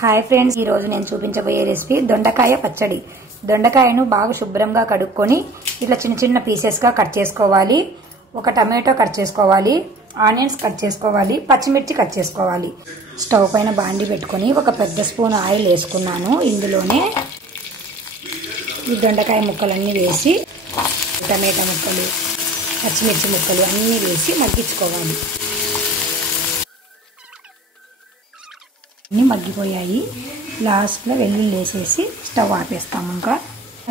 Hi friends, ఈ రోజు నేను చూపించబోయే రెసిపీ దొండకాయ పచ్చడి. దొండకాయను బాగా శుభ్రంగా కడుక్కొని ఇట్లా చిన్న చిన్న పీసెస్ గా కట్ చేసుకోవాలి. ఒక టమాటో కట్ చేసుకోవాలి, ఆనియన్స్ కట్ చేసుకోవాలి, పచ్చిమిర్చి కట్ చేసుకోవాలి. స్టవ్ పైన బాండి పెట్టుకొని ఒక పెద్ద స్పూన్ ఆయిల్ వేసుకున్నాను. ఇందులోనే ఈ దొండకాయ ముక్కలన్నీ వేసి టమాటా ముక్కలు, పచ్చిమిర్చి ముక్కలు అన్నీ వేసి మగ్గించుకోవాలి. అన్నీ మగ్గిపోయాయి. లాస్ట్లో వెల్లుల్లి వేసేసి స్టవ్ ఆపేస్తాము. ఇంకా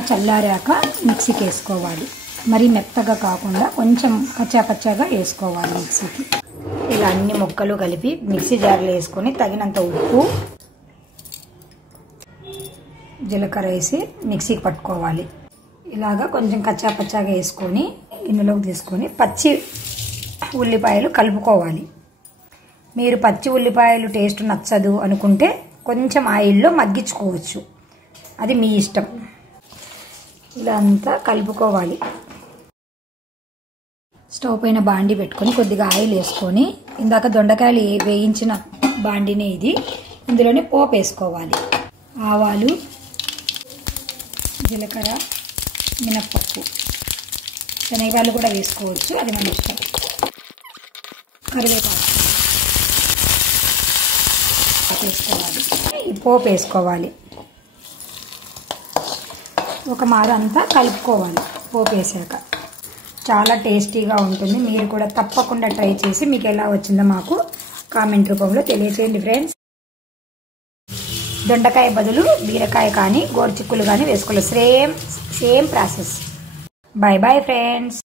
చల్లారాక మిక్సీకి వేసుకోవాలి. మరి మెత్తగా కాకుండా కొంచెం కచ్చాపచ్చాగా వేసుకోవాలి మిక్సీకి. ఇలా అన్ని ముక్కలు కలిపి మిక్సీ జార్లో వేసుకొని తగినంత ఉప్పు, జీలకర్ర వేసి మిక్సీకి పట్టుకోవాలి. ఇలాగా కొంచెం కచ్చాపచ్చాగా వేసుకొని ఇందులోకి తీసుకొని పచ్చి ఉల్లిపాయలు కలుపుకోవాలి. మీరు పచ్చి ఉల్లిపాయలు టేస్ట్ నచ్చదు అనుకుంటే కొంచెం ఆయిల్లో మగ్గించుకోవచ్చు, అది మీ ఇష్టం. ఇలా అంతా కలుపుకోవాలి. స్టవ్ పైన బాండి పెట్టుకొని కొద్దిగా ఆయిల్ వేసుకొని ఇందాక దొండకాయలు వేయించిన బాండినే ఇది, ఇందులోనే పోపు వేసుకోవాలి. ఆవాలు, జీలకర్ర, మినప్పప్పు, శనగలు కూడా వేసుకోవచ్చు, అది మన ఇష్టం. కరివేపాకు వేసుకోవాలి. ఈ పోపు వేసుకోవాలి. ఒక మారు అంతా కలుపుకోవాలి. పోపు వేసాక చాలా టేస్టీగా ఉంటుంది. మీరు కూడా తప్పకుండా ట్రై చేసి మీకు ఎలా వచ్చిందో మాకు కామెంట్ రూపంలో తెలియచేయండి ఫ్రెండ్స్. దొండకాయ బదులు బీరకాయ కానీ గోరుచిక్కులు కానీ వేసుకోవాలి. Same process. Bye bye friends.